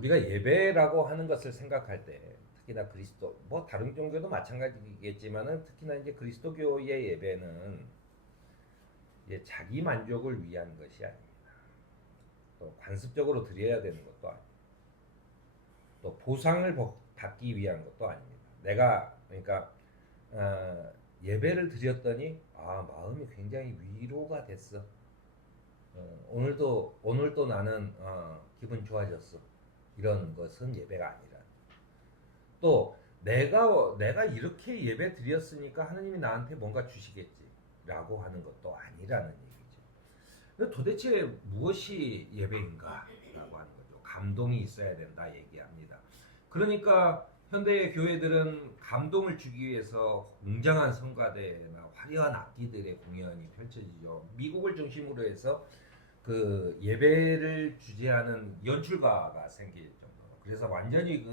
우리가 예배라고 하는 것을 생각할 때 특히나 그리스도 뭐 다른 종교도 마찬가지겠지만은 특히나 이제 그리스도교의 예배는 이제 자기 만족을 위한 것이 아닙니다. 또 관습적으로 드려야 되는 것도 아니고 또 보상을 받기 위한 것도 아닙니다. 내가 그러니까 예배를 드렸더니 마음이 굉장히 위로가 됐어. 오늘도 나는 기분 좋아졌어. 이런 것은 예배가 아니라 또 내가 이렇게 예배 드렸으니까 하느님이 나한테 뭔가 주시겠지라고 하는 것도 아니라는 얘기죠. 도대체 무엇이 예배인가라고 하는 거죠. 감동이 있어야 된다 얘기합니다. 그러니까 현대의 교회들은 감동을 주기 위해서 웅장한 성가대나 화려한 악기들의 공연이 펼쳐지죠. 미국을 중심으로 해서 그 예배를 주재하는 연출가가 생길 정도로 그래서 완전히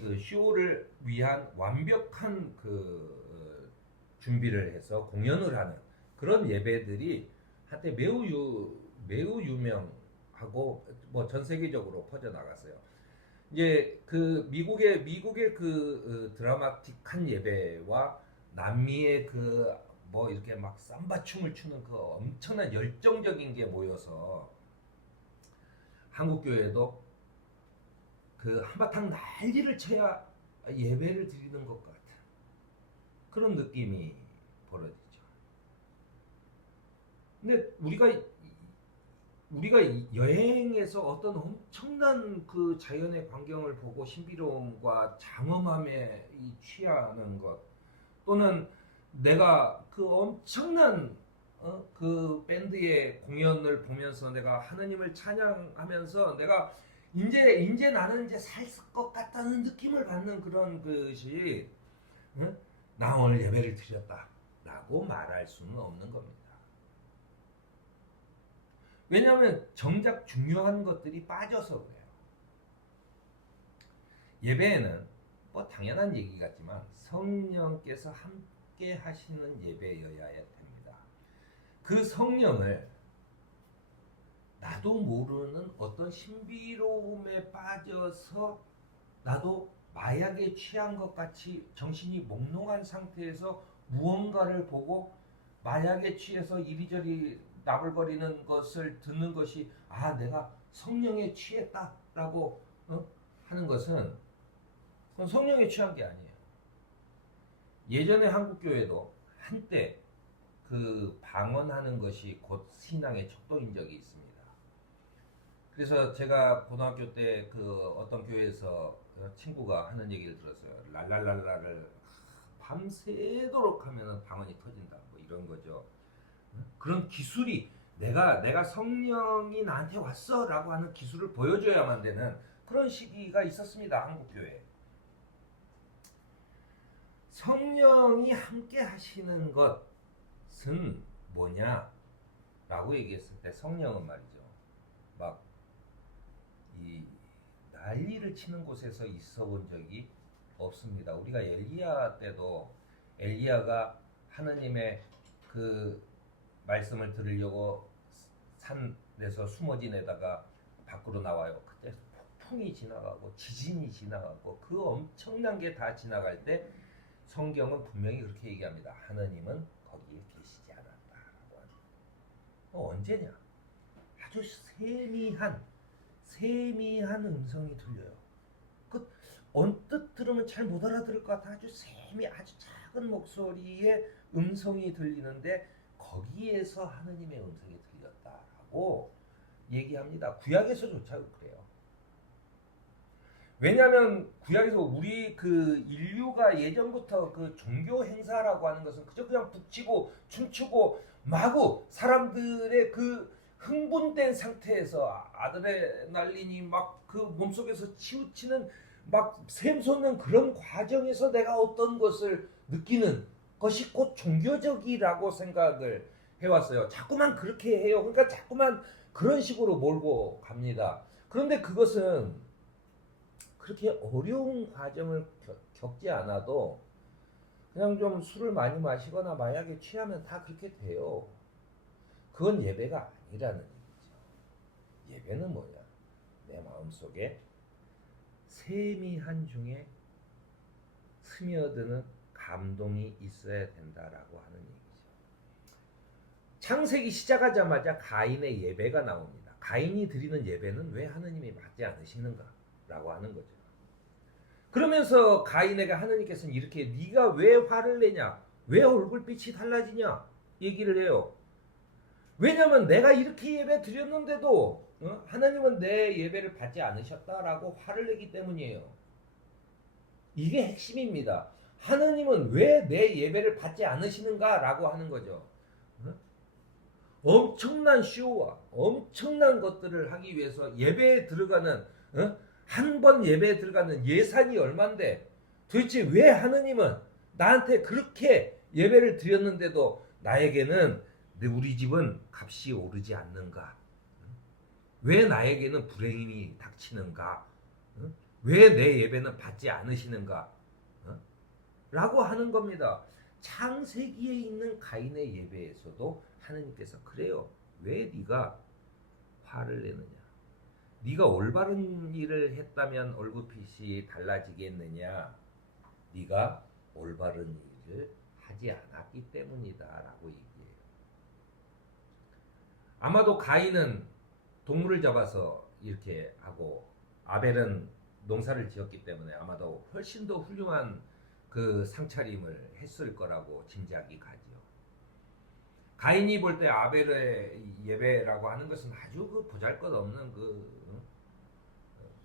그 쇼를 위한 완벽한 그 준비를 해서 공연을 하는 그런 예배들이 한때 매우 유명하고 뭐 전 세계적으로 퍼져 나갔어요. 이제 그 미국의 그 드라마틱한 예배와 남미의 그 뭐 이렇게 막 삼바 춤을 추는 그 엄청난 열정적인 게 모여서 한국 교회도 그 한바탕 난리를 쳐야 예배를 드리는 것 같은 그런 느낌이 벌어지죠. 근데 우리가 여행에서 어떤 엄청난 그 자연의 광경을 보고 신비로움과 장엄함에 취하는 것 또는 내가 그 엄청난 그 밴드의 공연을 보면서 내가 하느님을 찬양하면서 내가 이제 나는 이제 살 것 같다는 느낌을 받는 그런 것이 나 오늘 예배를 드렸다라고 말할 수는 없는 겁니다. 왜냐하면 정작 중요한 것들이 빠져서 그래요. 예배에는 뭐 당연한 얘기 같지만 성령께서 함께 하시는 예배여야 됩니다. 그 성령을 나도 모르는 어떤 신비로움에 빠져서 나도 마약에 취한 것 같이 정신이 몽롱한 상태에서 무언가를 보고 마약에 취해서 이리저리 나불거리는 것을 듣는 것이 내가 성령에 취했다라고 하는 것은 그건 성령에 취한 게 아니에요. 예전에 한국 교회도 한때 그 방언하는 것이 곧 신앙의 척도인 적이 있습니다. 그래서 제가 고등학교 때 그 어떤 교회에서 친구가 하는 얘기를 들었어요. 랄랄랄라를 밤새도록 하면 방언이 터진다. 뭐 이런 거죠. 그런 기술이 내가 성령이 나한테 왔어라고 하는 기술을 보여줘야만 되는 그런 시기가 있었습니다. 한국 교회. 성령이 함께 하시는 것은 뭐냐라고 얘기했을 때 성령은 말이죠. 막 이 난리를 치는 곳에서 있어 본 적이 없습니다. 우리가 엘리야 때도 엘리야가 하느님의 그 말씀을 들으려고 산에서 숨어 지내다가 밖으로 나와요. 그때 폭풍이 지나가고 지진이 지나가고 그 엄청난 게 다 지나갈 때 성경은 분명히 그렇게 얘기합니다. 하느님은 거기에 계시지 않았다라고 합니다. 언제냐? 아주 세미한 음성이 들려요. 그 언뜻 들으면 잘 못 알아들을 것 같아. 아주 작은 목소리의 음성이 들리는데 거기에서 하느님의 음성이 들렸다라고 얘기합니다. 구약에서조차 그래요. 왜냐하면 구약에서 우리 그 인류가 예전부터 그 종교 행사라고 하는 것은 그냥 북치고 춤추고 마구 사람들의 그 흥분된 상태에서 아드레날린이 막 그 몸속에서 치우치는 막 샘솟는 그런 과정에서 내가 어떤 것을 느끼는 것이 곧 종교적이라고 생각을 해왔어요. 자꾸만 그렇게 해요. 그러니까 자꾸만 그런 식으로 몰고 갑니다. 그런데 그것은 그렇게 어려운 과정을 겪지 않아도 그냥 좀 술을 많이 마시거나 마약에 취하면 다 그렇게 돼요. 그건 예배가 아니라는 얘기죠. 예배는 뭐냐? 내 마음속에 세미한 중에 스며드는 감동이 있어야 된다라고 하는 얘기죠. 창세기 시작하자마자 가인의 예배가 나옵니다. 가인이 드리는 예배는 왜 하느님이 받지 않으시는가라고 하는 거죠. 그러면서 가인에게 하느님께서는 이렇게 네가 왜 화를 내냐? 왜 얼굴빛이 달라지냐? 얘기를 해요. 왜냐하면 내가 이렇게 예배 드렸는데도 하나님은 내 예배를 받지 않으셨다라고 화를 내기 때문이에요. 이게 핵심입니다. 하나님은 왜 내 예배를 받지 않으시는가라고 하는 거죠. 엄청난 쇼와 엄청난 것들을 하기 위해서 예배에 들어가는 한 번 예배에 들어가는 예산이 얼만데 도대체 왜 하느님은 나한테 그렇게 예배를 드렸는데도 나에게는 우리 집은 값이 오르지 않는가? 왜 나에게는 불행이 닥치는가? 왜 내 예배는 받지 않으시는가? 라고 하는 겁니다. 창세기에 있는 가인의 예배에서도 하느님께서 그래요. 왜 네가 화를 내느냐? 네가 올바른 일을 했다면 얼굴빛이 달라지겠느냐? 네가 올바른 일을 하지 않았기 때문이다라고 얘기해요. 아마도 가인은 동물을 잡아서 이렇게 하고 아벨은 농사를 지었기 때문에 아마도 훨씬 더 훌륭한 그 상차림을 했을 거라고 짐작이 가죠. 가인이 볼 때 아벨의 예배라고 하는 것은 아주 그 보잘것없는 그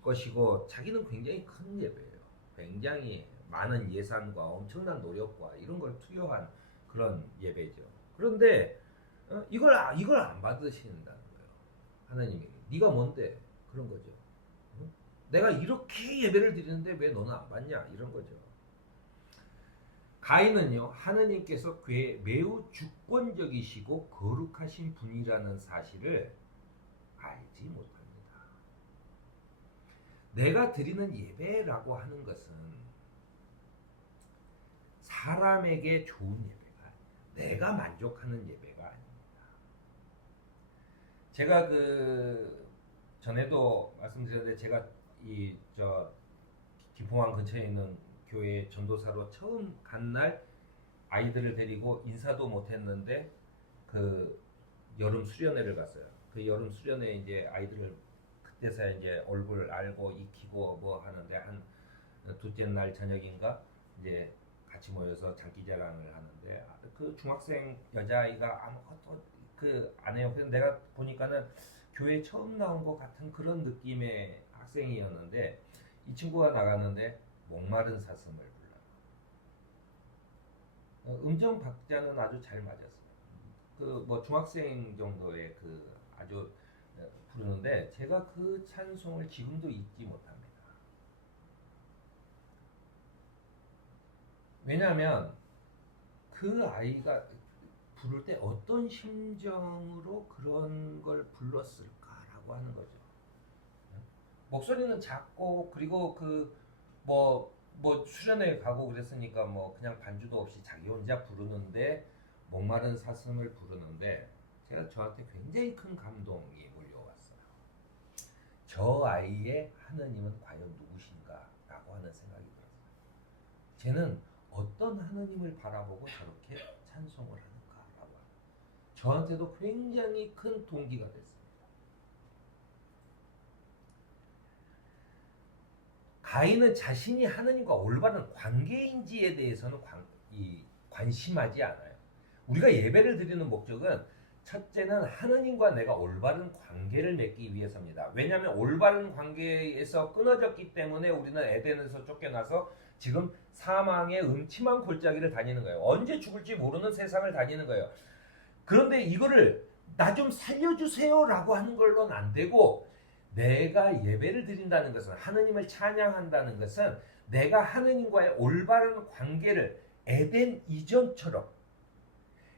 것이고 자기는 굉장히 큰 예배예요. 굉장히 많은 예산과 엄청난 노력과 이런 걸 투여한 그런 예배죠. 그런데 이걸 안 받으신다는 거예요. 하나님이 네가 뭔데 그런 거죠. 내가 이렇게 예배를 드리는데 왜 너는 안 받냐 이런 거죠. 가인은요 하나님께서 매우 주권적이시고 거룩하신 분이라는 사실을 알지 못합니다. 내가 드리는 예배라고 하는 것은 사람에게 좋은 예배가 내가 만족하는 예배가 아닙니다. 제가 그 전에도 말씀드렸는데 제가 김포항 근처에 있는 교회 전도사로 처음 간 날 아이들을 데리고 인사도 못했는데 그 여름 수련회를 갔어요. 그 여름 수련회 이제 아이들을 그때서야 이제 얼굴 알고 익히고 뭐 하는데 한 둘째 날 저녁인가 이제 같이 모여서 장기자랑을 하는데 그 중학생 여자아이가 아무것도 그 안 해요. 그래서 내가 보니까는 교회 처음 나온 것 같은 그런 느낌의 학생이었는데 이 친구가 나갔는데 목마른 사슴을 불러요. 음정 박자는 아주 잘 맞았어요. 그 뭐 중학생 정도의 그 아주 부르는데 제가 그 찬송을 지금도 잊지 못합니다. 왜냐하면 그 아이가 부를 때 어떤 심정으로 그런 걸 불렀을까라고 하는 거죠. 목소리는 작고 그리고 그 뭐 수련회 가고 그랬으니까 뭐 그냥 반주도 없이 자기 혼자 부르는데 목마른 사슴을 부르는데 저한테 굉장히 큰 감동이 몰려왔어요. 저 아이의 하느님은 과연 누구신가라고 하는 생각이 들었어요. 쟤는 어떤 하느님을 바라보고 저렇게 찬송을 하는가라고 저한테도 굉장히 큰 동기가 됐습니다. 가인은 자신이 하느님과 올바른 관계인지에 대해서는 관심하지 않아요. 우리가 예배를 드리는 목적은 첫째는 하느님과 내가 올바른 관계를 맺기 위해서입니다. 왜냐하면 올바른 관계에서 끊어졌기 때문에 우리는 에덴에서 쫓겨나서 지금 사망의 음침한 골짜기를 다니는 거예요. 언제 죽을지 모르는 세상을 다니는 거예요. 그런데 이거를 나 좀 살려주세요라고 하는 걸로는 안 되고 내가 예배를 드린다는 것은 하느님을 찬양한다는 것은 내가 하느님과의 올바른 관계를 에덴 이전처럼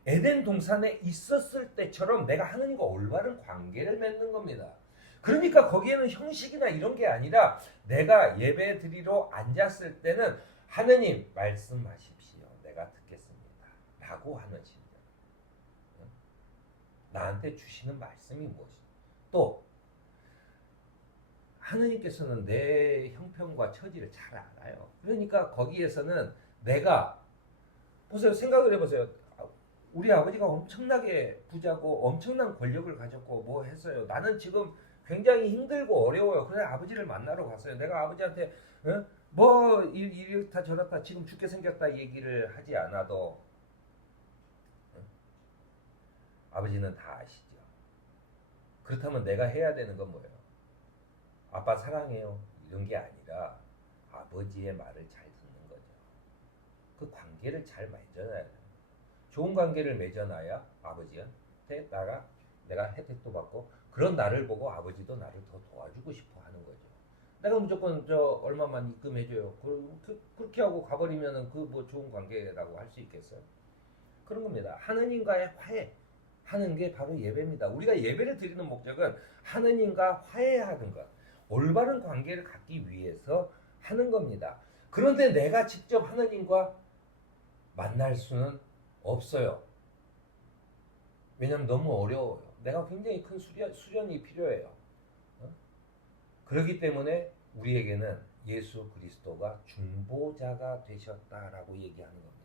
에덴 동산에 있었을 때처럼 내가 하느님과 올바른 관계를 맺는 겁니다. 그러니까 거기에는 형식이나 이런 게 아니라 내가 예배 드리러 앉았을 때는 하느님 말씀하십시오. 내가 듣겠습니다. 라고 하는 심정. 나한테 주시는 말씀이 무엇이죠? 또 하느님께서는 내 형편과 처지를 잘 알아요. 그러니까 거기에서는 내가 보세요. 생각을 해보세요. 우리 아버지가 엄청나게 부자고 엄청난 권력을 가졌고 뭐 했어요. 나는 지금 굉장히 힘들고 어려워요. 그래 아버지를 만나러 갔어요. 내가 아버지한테 뭐 이렇다 저렇다 지금 죽게 생겼다 얘기를 하지 않아도 아버지는 다 아시죠. 그렇다면 내가 해야 되는 건 뭐예요? 아빠 사랑해요 이런 게 아니라 아버지의 말을 잘 듣는 거죠. 그 관계를 잘 맺어놔야 돼요. 좋은 관계를 맺어놔야 아버지한테 내가 혜택도 받고 그런 나를 보고 아버지도 나를 더 도와주고 싶어 하는 거죠. 내가 무조건 얼마만 입금해줘요. 그렇게 하고 가버리면은 그 뭐 좋은 관계라고 할 수 있겠어요? 그런 겁니다. 하느님과의 화해 하는 게 바로 예배입니다. 우리가 예배를 드리는 목적은 하느님과 화해하는 것, 올바른 관계를 갖기 위해서 하는 겁니다. 그런데 내가 직접 하느님과 만날 수는 없어요. 왜냐하면 너무 어려워요. 내가 굉장히 큰 수련이 필요해요. 그렇기 때문에 우리에게는 예수 그리스도가 중보자가 되셨다라고 얘기하는 겁니다.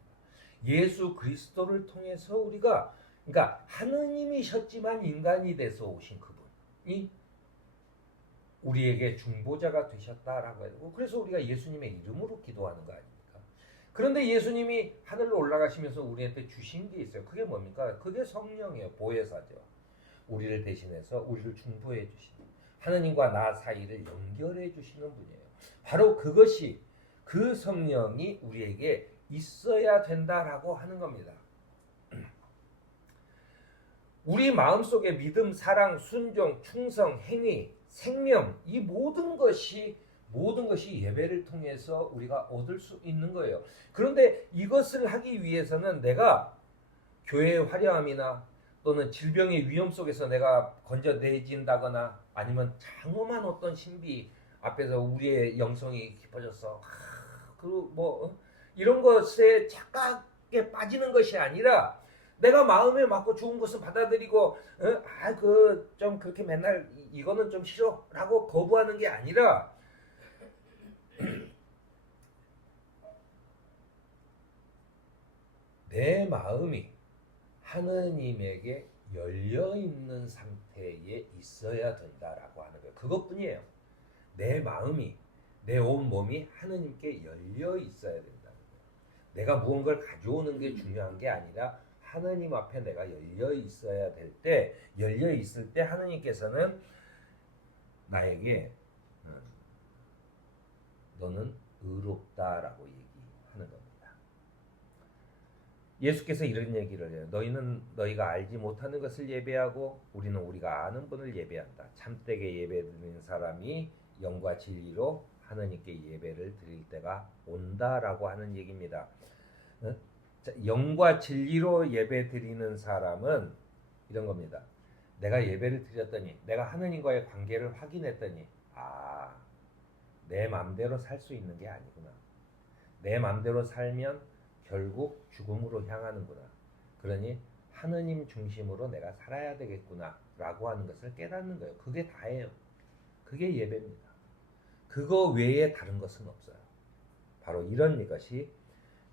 예수 그리스도를 통해서 우리가 그러니까 하느님이셨지만 인간이 돼서 오신 그분이 우리에게 중보자가 되셨다라고 해요. 그래서 우리가 예수님의 이름으로 기도하는 거 아닙니까? 그런데 예수님이 하늘로 올라가시면서 우리한테 주신 게 있어요. 그게 뭡니까? 그게 성령이에요. 보혜사죠. 우리를 대신해서 우리를 중보해 주시는 하느님과 나 사이를 연결해 주시는 분이에요. 바로 그것이 그 성령이 우리에게 있어야 된다라고 하는 겁니다. 우리 마음속에 믿음, 사랑, 순종, 충성, 행위, 생명 이 모든 것이 예배를 통해서 우리가 얻을 수 있는 거예요. 그런데 이것을 하기 위해서는 내가 교회의 화려함이나 또는 질병의 위험 속에서 내가 건져내진다거나 아니면 장엄한 어떤 신비 앞에서 우리의 영성이 깊어져서 이런 것에 착각에 빠지는 것이 아니라 내가 마음에 맞고 좋은 것을 받아들이고 좀 그렇게 맨날 이거는 좀 싫어라고 거부하는 게 아니라 내 마음이 하느님에게 열려있는 상태에 있어야 된다라고 하는 거예요. 그것뿐이에요. 내 마음이 내 온 몸이 하느님께 열려 있어야 된다는 거예요. 내가 무언가를 가져오는 게 중요한 게 아니라 하느님 앞에 내가 열려 있어야 될 때, 열려 있을 때 하느님께서는 나에게 너는 의롭다라고 얘기하는 겁니다. 예수께서 이런 얘기를 해요. 너희가 알지 못하는 것을 예배하고 우리는 우리가 아는 분을 예배한다. 참되게 예배드리는 사람이 영과 진리로 하느님께 예배를 드릴 때가 온다라고 하는 얘기입니다. 영과 진리로 예배드리는 사람은 이런 겁니다. 내가 예배를 드렸더니 내가 하느님과의 관계를 확인했더니 내 맘대로 살 수 있는 게 아니구나. 내 맘대로 살면 결국 죽음으로 향하는구나. 그러니 하느님 중심으로 내가 살아야 되겠구나 라고 하는 것을 깨닫는 거예요. 그게 다예요. 그게 예배입니다. 그거 외에 다른 것은 없어요. 바로 이런 것이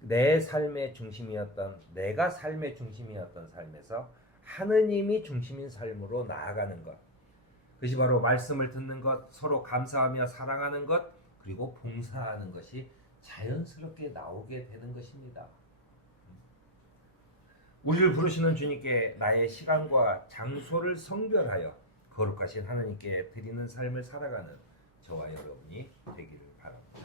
내 삶의 중심이었던 내가 삶의 중심이었던 삶에서 하느님이 중심인 삶으로 나아가는 것. 그것이 바로 말씀을 듣는 것, 서로 감사하며 사랑하는 것, 그리고 봉사하는 것이 자연스럽게 나오게 되는 것입니다. 우리를 부르시는 주님께 나의 시간과 장소를 성별하여 거룩하신 하나님께 드리는 삶을 살아가는 저와 여러분이 되기를 바랍니다.